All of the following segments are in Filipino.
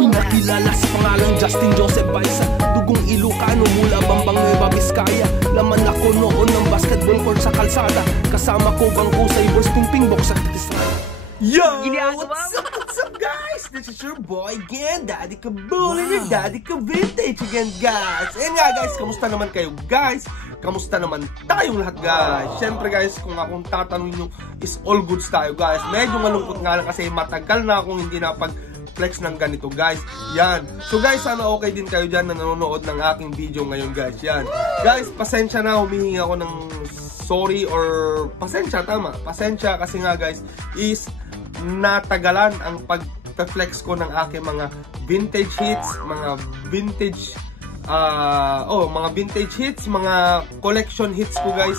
Nakilala sa pangalang Justin Joseph Baisa, dugong Ilocano mula Bambang Nueva Vizcaya. Laman ako noon ng basketball court sa kalsada, kasama ko bangko sa Ibors Pingpingbok sa Estrada. Yo! What's up guys? This is your boy again, Daddy Kabul and your Daddy Ka-Vintage again guys. And nga guys, kamusta naman kayo guys? Kamusta naman tayong lahat guys? Siyempre guys, kung akong tatanungin nyo is all goods tayo guys. Medyo malungkot nga lang kasi matagal na akong hindi napag-flex ng ganito guys. Yan. So guys, sana okay din kayo dyan na nanonood ng aking video ngayon guys. Yan. Guys, pasensya na, humihingi ako ng sorry or pasensya, tama. Pasensya kasi nga guys is natagalan ang pag-flex ko ng aking mga vintage hits, mga vintage mga vintage hits, mga collection hits ko guys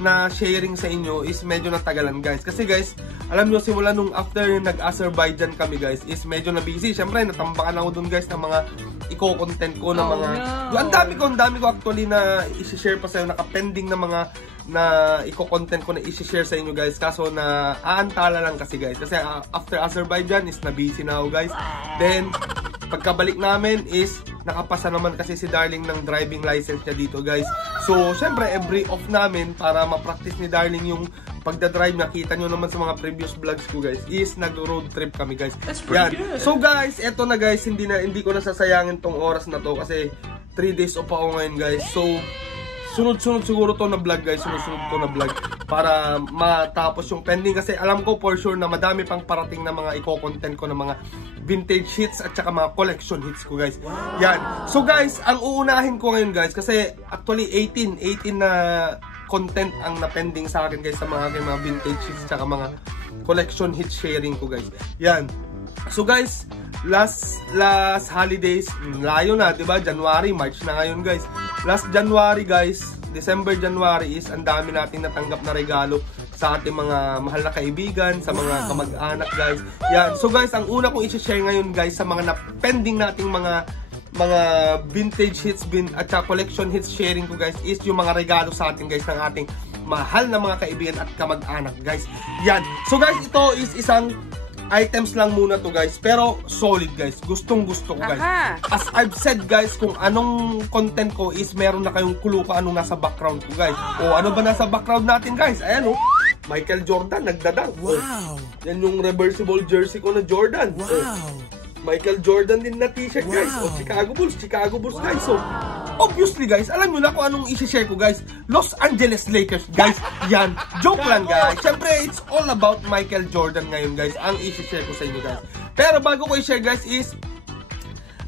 na sharing sa inyo is medyo natagalan guys. Kasi guys, alam nyo, simula nung after nag-Azerbaijan kami guys is medyo na busy. Siyempre, natambakan ako dun guys ng mga i-content ko ng mga ang dami ko actually na i-share pa sa'yo, nakapending na mga na i-content ko na i-share sa inyo guys. Kaso na aantala lang kasi guys. Kasi after Azerbaijan is na busy na ako guys. Then, pagkabalik namin is nakapasa naman kasi si Darling ng driving license niya dito guys. So, syempre every off namin para ma-practice ni Darling yung pagdadrive, nakita nyo naman sa mga previous vlogs ko guys, is nag-road trip kami guys. Yan. So guys, eto na guys, hindi ko nasasayangin tong oras na to kasi 3 days off ako ngayon guys. So, sunod-sunod siguro to na vlog guys, sunod-sunod to na vlog para matapos yung pending kasi alam ko for sure na madami pang parating na mga i-content ko na mga vintage hits at saka mga collection hits ko guys. Yan. So guys, ang uunahin ko ngayon guys kasi actually 18 na content ang na-pending sa akin guys sa mga vintage hits at saka mga collection hits sharing ko guys. Yan. So guys, last holidays, layo na, 'di ba? January, March na ngayon guys. Last January guys, December, January is ang dami nating natanggap na regalo sa ating mga mahal na kaibigan, sa mga kamag-anak guys. Yan. So guys, ang una kong i-share ngayon guys sa mga na-pending nating mga vintage hits at collection hits sharing ko guys is yung mga regalo sa atin guys ng ating mahal na mga kaibigan at kamag-anak guys. Yan. So guys, ito is isang items lang muna to guys, pero solid guys. Gustong gusto ko guys. As I've said guys, kung anong content ko is meron na kayong clue kung anong nasa background ko guys. O ano ba nasa background natin guys? Ayan o, Michael Jordan nagdadang. Wow. Yan yung reversible jersey ko na Jordan. Wow. Michael Jordan din na t-shirt guys. O Chicago Bulls guys. So obviously guys, alam nyo na kung anong i-share ko guys. Los Angeles Lakers guys. Yan, joke lang guys. Siyempre, it's all about Michael Jordan ngayon guys, ang i-share ko sa inyo guys. Pero bago ko i-share guys is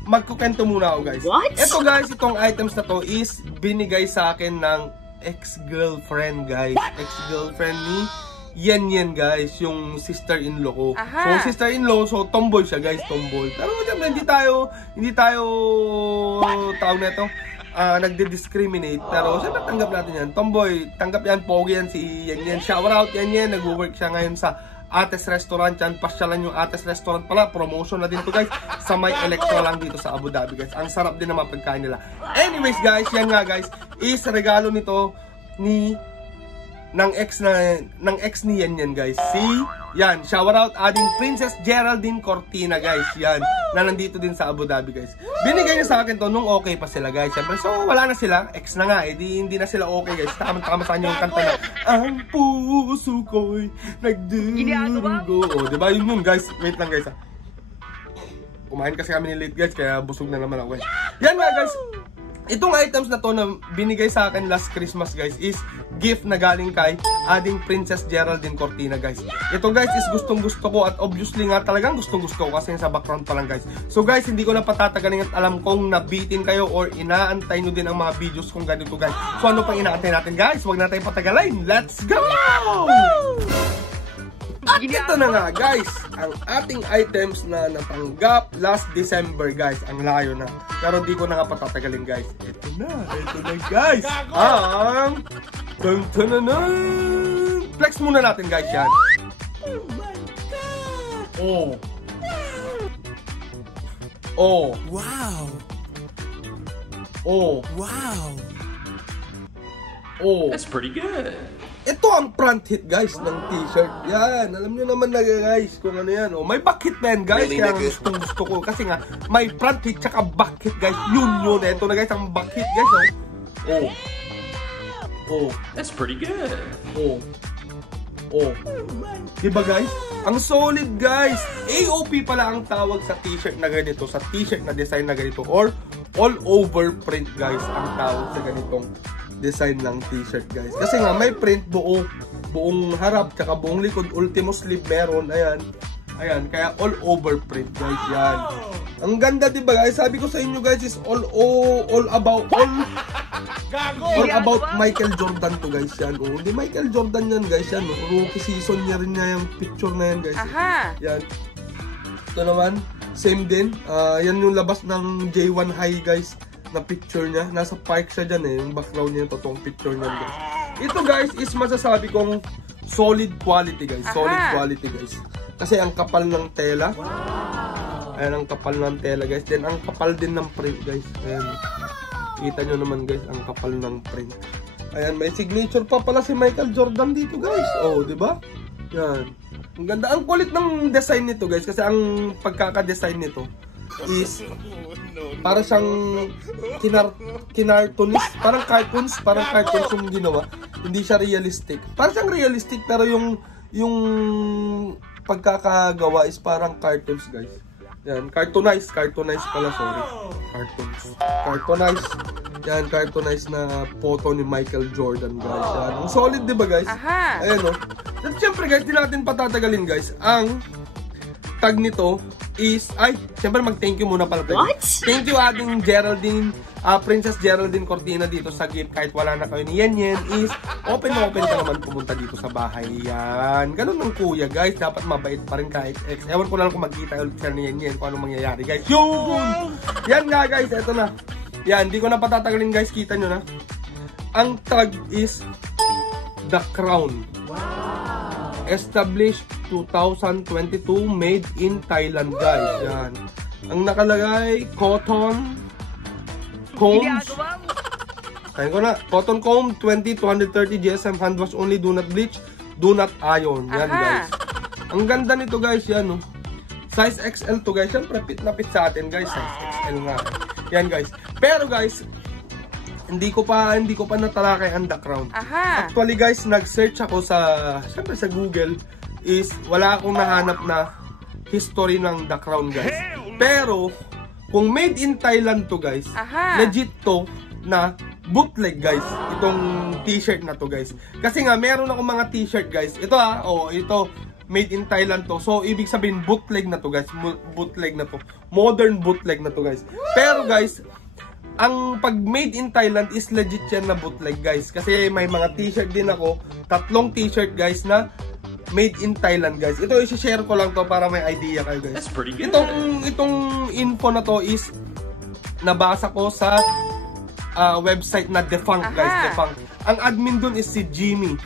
magkukento muna ako guys. Ito guys, itong items na to is binigay sa akin ng ex-girlfriend guys. Ex-girlfriend ni Yan guys, yung sister-in-law ko. So sister-in-law, so tomboy siya guys, tomboy. Pero siyempre hindi tayo tawag na ito, nagde-discriminate. Pero siyempre tanggap natin yan. Tomboy, tanggap yan, pogi yan si Yan. Shout out Yan, nag-work siya ngayon sa Ates Restaurant yan. Pasyalan yung Ates Restaurant pala, promotion na din to guys, sa may Electro lang dito sa Abu Dhabi guys. Ang sarap din ng mga pagkain nila. Anyways guys, yan nga guys, is regalo nito ng ex ni Yan guys. Yan, shout out ating Princess Geraldine Cortina guys. Yan, na nandito din sa Abu Dhabi guys. Binigay niya sa akin to nung okay pa sila guys. Siyempre, so wala na sila, ex na nga hindi na sila okay guys. Tama sa yung kanta na ang puso ko'y nagdurugo. O, diba yun guys? Wait lang guys kumain kasi kami ni late guys, kaya busog na naman ako guys. Yan nga guys, itong items na to na binigay sa akin last Christmas guys is gift na galing kay ading Princess Geraldine Cortina guys. Ito guys is gustong gusto ko at obviously nga talagang gustong gusto ko kasi sa background pa lang guys. So guys, hindi ko na patatagalin at alam kong nabitin kayo or inaantay nyo din ang mga videos kong ganito guys. So ano pang inaantay natin guys? Huwag natin patagalin. Let's go! At ito na nga guys, ang ating items na natanggap last December guys. Ang layo na, pero di ko na nga patatagalin guys. Ito na guys, ang flex muna natin guys yan. Oh my god. Wow. That's pretty good. ito ang front hit guys ng t-shirt. Yan, alam nyo naman na guys kung ano yan. Oh, may back hit na yan guys. Kaya gusto ko. Kasi nga, may front hit tsaka back hit guys. Yun. Ito na guys ang back hit guys. Oh. That's pretty good. Oh. Diba guys? Ang solid guys. AOP pala ang tawag sa t-shirt na ganito. Sa t-shirt na design na ganito. Or all over print guys ang tawag sa ganitong design ng t-shirt guys. Kasi nga may print buong harap tsaka buong likod, ultimo sleeve meron. Ayan, kaya all over print guys. Yan. Ang ganda 'di ba guys? Sabi ko sa inyo guys is all about Michael Jordan to guys yan. Oh, hindi Michael Jordan yan guys yan. Rookie season niya rin niya yung picture na yan guys. Yan. Ito naman, same din. Yan yung labas ng J1 High guys na picture niya. Nasa park siya dyan eh. Yung background niya, yung totoong picture niya guys. Ito guys is masasabi kong solid quality guys. Solid quality guys. Kasi ang kapal ng tela. Ayan ang kapal ng tela guys. Then ang kapal din ng print guys. Ayan. Kita nyo naman guys ang kapal ng print. Ayan, may signature pa pala si Michael Jordan dito guys. Oh, di ba? Yan. Ang ganda. Ang kulit ng design nito guys. Kasi ang pagkaka-design nito is para siyang kinartoonist. Parang cartoons yung ginawa. Hindi siya realistic. Parang siyang realistic pero yung pagkakagawa is parang cartoons guys. Yan, cartoonized pala, sorry. Cartoonized. Yan, cartoonized na photo ni Michael Jordan guys. Yan. Ang solid 'di ba guys? Ayan oh. At syempre guys, di natin patatagalin guys. Ang tag nito is, syempre mag-thank you muna pala tayo. Thank you ating Geraldine, Princess Geraldine Cortina dito sa gift. Kahit wala na kayo ni Yen is open ka naman pumunta dito sa bahay. Yan. Ganun ng kuya guys. Dapat mabait pa rin kahit ex. Ewan ko lang kung magkita ulit siya ni Yen kung anong mangyayari guys. Yun! Yan nga guys. Ito na. Yan. Hindi ko na patatagalin guys. Kita nyo na. Ang tag is The Crown. Established 2022, made in Thailand guys. Yan. Ang nakalagay, cotton combs. Kaya ko na, cotton comb 20-230 GSM, hand wash only, do not bleach, do not iron. Yan guys. Ang ganda nito guys, yan oh. Size XL to guys. Siyempre fit na fit sa atin guys. Size XL nga. Yan guys. Pero guys, hindi ko pa natalakay ang The Crown. Actually guys, nag-search ako syempre sa Google is wala akong nahanap na history ng The Crown guys. Pero kung made in Thailand to guys, legit to na bootleg guys, itong t-shirt na to guys. Kasi nga meron ako mga t-shirt guys. Ito ito made in Thailand to. So ibig sabihin bootleg na to guys. Bootleg na to. Modern bootleg na to guys. Pero guys, ang pag made in Thailand is legit yan na bootleg guys. Kasi may mga t-shirt din ako. 3 t-shirt guys na made in Thailand guys. Ito i-share ko lang to para may idea kayo guys. That's pretty good. Itong info na to is nabasa ko sa website na Defunct guys. Defunct. Ang admin dun is si Jimmy.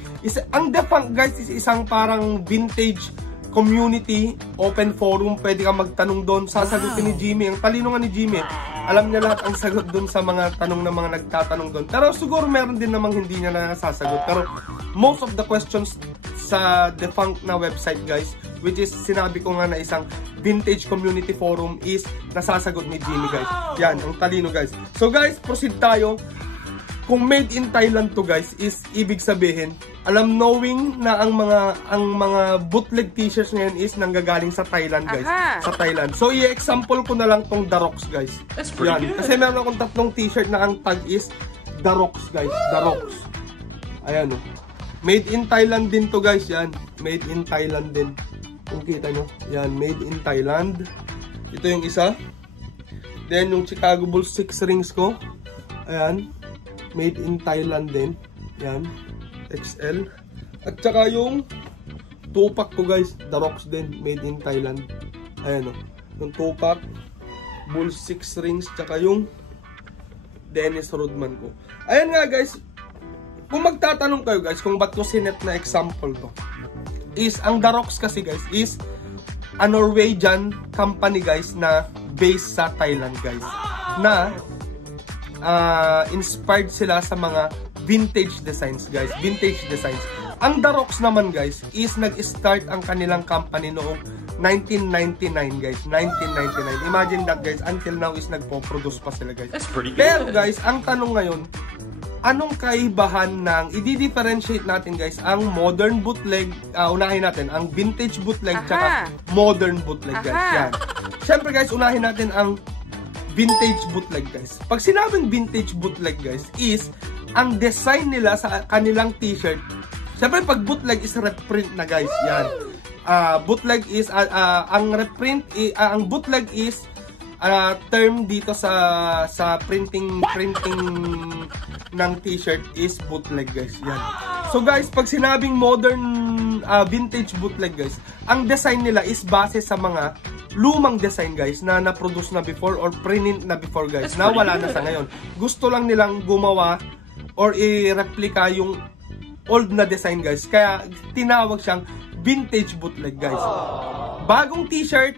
Ang Defunct guys is isang parang vintage community, open forum, pwede ka magtanong doon, sasagutin ni Jimmy. Ang talino nga ni Jimmy, alam niya lahat ang sagot doon sa mga tanong ng mga nagtatanong doon. Pero siguro meron din namang hindi niya nasasagot. Pero most of the questions sa Defunct na website guys, which is sinabi ko nga na isang vintage community forum, is nasasagot ni Jimmy guys. Yan, ang talino guys. So guys, proceed tayo. Kung made in Thailand to guys, is ibig sabihin, knowing na ang mga bootleg t-shirts ngayon is nanggagaling sa Thailand guys. Sa Thailand. So i-example ko na lang tong The Rocks guys. That's pretty good. Kasi meron akong 3 t-shirt na ang tag is The Rocks guys. The Rocks. Ayan oh. Made in Thailand din to guys. Yan. Made in Thailand din. Kung kita nyo. Yan. Made in Thailand. Ito yung isa. Then yung Chicago Bulls 6 rings ko. Ayan. Made in Thailand din. Yan. XL. At saka yung 2-pack ko guys. The Rocks din. Made in Thailand. Ayan o. Yung 2-pack. Bulls 6 rings. Tsaka yung Dennis Rodman ko. Ayan nga guys. Kung magtatanong kayo guys kung ba't ko sinet na example to, is ang The Rocks kasi guys is a Norwegian company guys na based sa Thailand guys. Na inspired sila sa mga vintage designs guys. Vintage designs. Ang The Rocks naman guys is nag-start ang kanilang company noong 1999 guys. 1999. Imagine that guys, until now is nagpo-produce pa sila guys. That's pretty good. Pero guys, ang tanong ngayon, anong kaibahan ng i-differentiate natin guys ang modern bootleg, unahin natin ang vintage bootleg tsaka modern bootleg guys. Yan. Siyempre guys, unahin natin ang vintage bootleg guys. Pag sinabing vintage bootleg guys is ang design nila sa kanilang t-shirt. Siyempre pag bootleg is reprint na guys. Yan. Bootleg is ang reprint ang bootleg is term dito sa printing ng t-shirt is bootleg guys. Yan. So guys, pag sinabing modern vintage bootleg guys, ang design nila is base sa mga lumang design guys na na-produce na before or print na before guys, na wala na sa ngayon. Gusto lang nilang gumawa or i-replica yung old na design guys. Kaya tinawag siyang vintage bootleg guys. Bagong t-shirt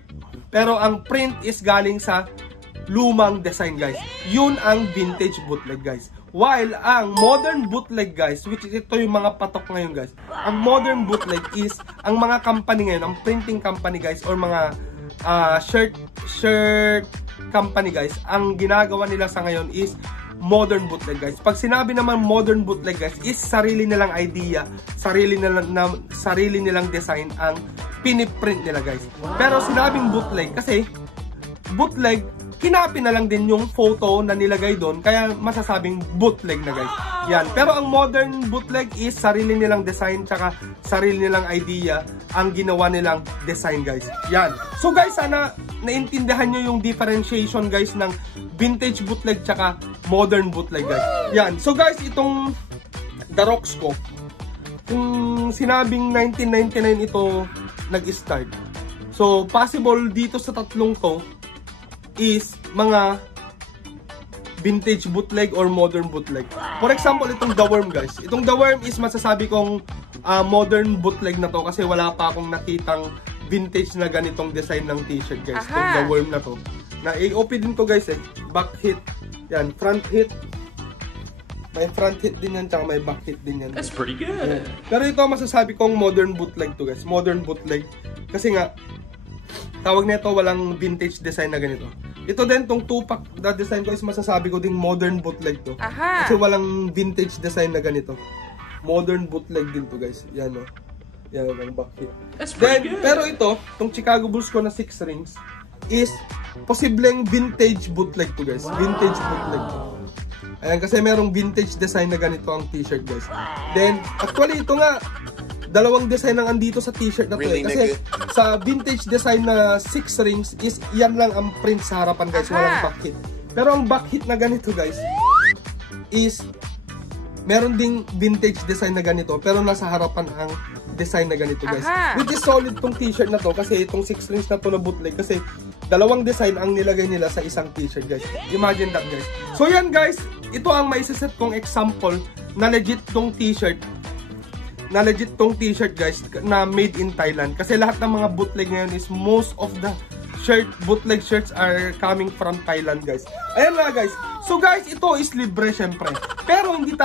pero ang print is galing sa lumang design guys. Yun ang vintage bootleg guys. While ang modern bootleg guys, which is ito yung mga patok ngayon guys. Ang modern bootleg is ang mga company ngayon, ang printing company guys or mga shirt company guys, ang ginagawa nila sa ngayon is modern bootleg guys. Pag sinabi naman modern bootleg guys is sarili nilang idea, sarili nilang design ang piniprint nila guys. Pero sinabing bootleg kasi bootleg, kinapin na lang din yung photo na nilagay doon, kaya masasabing bootleg na guys. Yan. Pero ang modern bootleg is sarili nilang design tsaka sarili nilang idea ang ginawa nilang design guys. Yan. So guys, sana naintindihan nyo yung differentiation guys ng vintage bootleg tsaka modern bootleg guys. Yan. So guys, itong The Rocks ko, kung sinabing 1999 ito nag-start. So possible dito sa tatlong to is mga vintage bootleg or modern bootleg. For example, itong The Worm guys. Itong The Worm is masasabi kong modern bootleg na to kasi wala pa akong nakitang vintage na ganitong design ng t-shirt guys. Itong The Worm na to. Na AOP din to guys eh. Back hit. Yan, front hit. May front hit din yan, tsaka may back hit din yan. That's pretty good. Yeah. Pero ito masasabi kong modern bootleg to guys. Modern bootleg. Kasi nga, tawag nito walang vintage design na ganito. Ito din, tong Tupac na design ko is masasabi ko ding modern bootleg to. Kasi walang vintage design na ganito. Modern bootleg din to guys. Yan o. Yan o, ang back hit. Then, pero ito, tong Chicago Bulls ko na 6 rings is posibleng vintage bootleg to guys. Vintage bootleg to. Ayan, kasi merong vintage design na ganito ang t-shirt guys. Then, actually ito nga, dalawang design ang andito sa t-shirt na to eh. Kasi sa vintage design na 6 rings is yan lang ang print sa harapan guys. Walang back hit. Pero ang back hit na ganito guys is meron ding vintage design na ganito pero nasa harapan ang design na ganito guys. Which is solid tong t-shirt na to kasi itong 6 rings na to na bootleg kasi dalawang design ang nilagay nila sa isang t-shirt guys. Imagine that guys. So yan guys, ito ang maisaset kong example na legit tong t-shirt. Na legit tong t-shirt guys na made in Thailand. Kasi lahat ng mga bootleg ngayon is most of the bootleg shirts are coming from Thailand guys. Ayan nga guys. So guys, ito is libre syempre. Pero hindi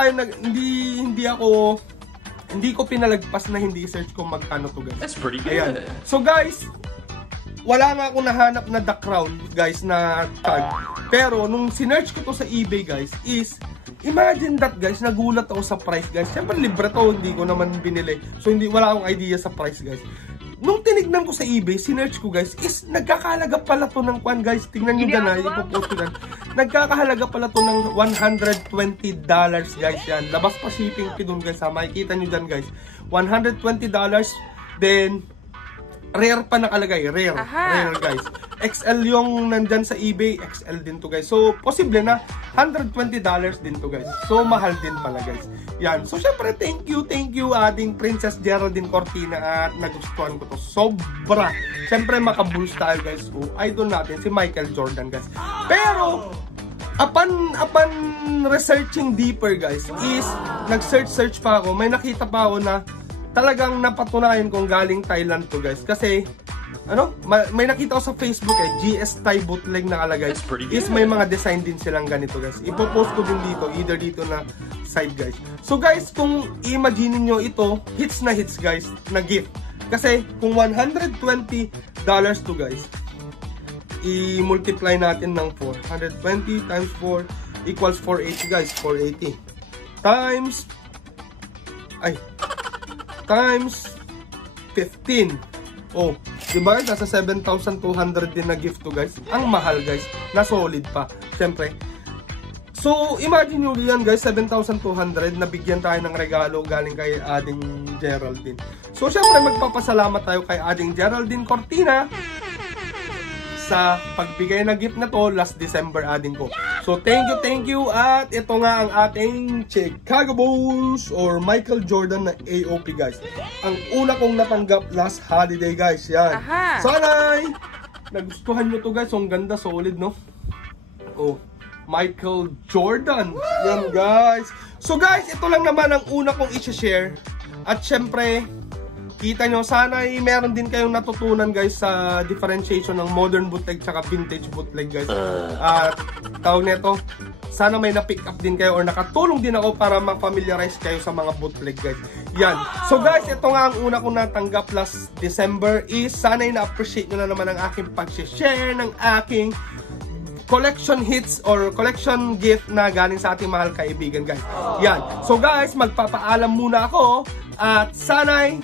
ko pinalagpas na hindi search kung magkano to guys. That's pretty good. Ayan. So guys, wala nga akong nahanap na The Crown guys na tag. Pero nung sinearch ko to sa eBay guys is imagine that guys, nagulat ako sa price guys. Siyempre libre to, hindi ko naman binili. So wala akong idea sa price guys. Nung tinignan ko sa eBay, sinearch ko guys, is nagkakahalaga pala to ng kwan guys. Tingnan nyo dyan ha, ipopost ko dyan. Nagkakahalaga pala to ng $120 guys yan. Labas pa shipping fee dun guys ha, makikita nyo dyan guys. $120, then rare pa nakalagay, rare guys. XL yung nandyan sa eBay, XL din to guys. So, posible na $120 din to guys. So, mahal din pala guys. Yan. So, syempre, thank you ating Princess Geraldine Cortina at nagustuhan ko to. Sobra. Syempre, maka-Bulls tayo guys. So, idol natin si Michael Jordan guys. Pero, upon researching deeper guys, is nag-search pa ako. May nakita pa ako na talagang napatunayan kong galing Thailand to guys. Kasi may nakita ko sa Facebook GS Thai bootleg nakalagay. Is may mga design din silang ganito guys. Ipopost ko din dito, either dito na side guys. So guys, kung i-imagine nyo ito, hits guys, na gift. Kasi kung $120 to guys, i-multiply natin ng 4. 120 times 4 equals 480 guys. 480 times 15. Oh, diba? Nasa 7,200 din na gift to guys. Ang mahal guys. Na solid pa. Siyempre. So, imagine nyo yan guys. 7,200. Nabigyan tayo ng regalo galing kay Ading Geraldine. So, siyempre magpapasalamat tayo kay Ading Geraldine Cortina sa pagbigay na gift na to last December ading ko. So thank you at ito nga ang ating Chicago Bulls or Michael Jordan na AOP guys. Ang una kong natanggap last holiday guys. Yan. Sana'y nagustuhan nyo to guys. Ang ganda, solid no? Oh, Michael Jordan. Yan guys. So guys, ito lang naman ang una kong i-share. At syempre, kita nyo, sana meron din kayong natutunan guys sa differentiation ng modern bootleg tsaka vintage bootleg guys. At tawag nito, sana may na-pick up din kayo or nakatulong din ako para ma-familiarize kayo sa mga bootleg guys. Yan. So guys, ito nga ang una kong natanggap last December is sana'y na-appreciate nyo na naman ang aking pag-share ng aking collection hits or collection gift na galing sa ating mahal kaibigan guys. Yan. So guys, magpapaalam muna ako at sana'y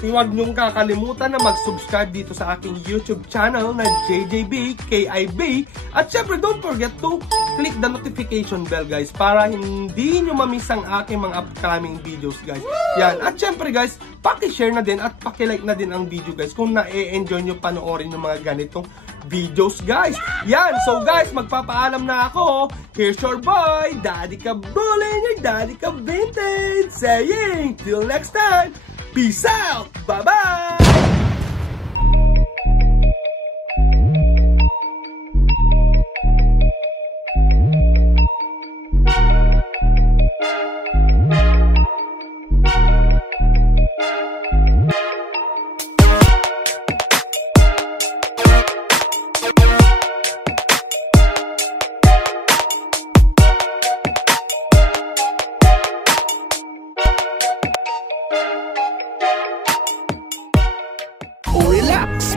huwag niyong kakalimutan na mag-subscribe dito sa aking YouTube channel na JJB KIB. At syempre, don't forget to click the notification bell guys para hindi nyo mamiss ang aking mga upcoming videos guys. Yan. At syempre guys, paki-share na din at paki-like na din ang video guys kung na-enjoy nyo panoorin yung mga ganitong videos guys. Yan. So guys, magpapaalam na ako. Here's your boy, Daddy Kabulin, your Daddy Kabintage, saying till next time. Peace out! Bye-bye!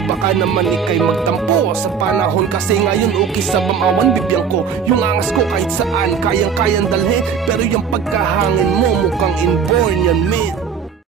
Baka naman ikay magtampo sa panahon kasi ngayon okay sa bamawan bibiyang ko. Yung angas ko kahit saan kayang-kayang dalhin, pero yung pagkahangin mo mukhang inborn yan mate.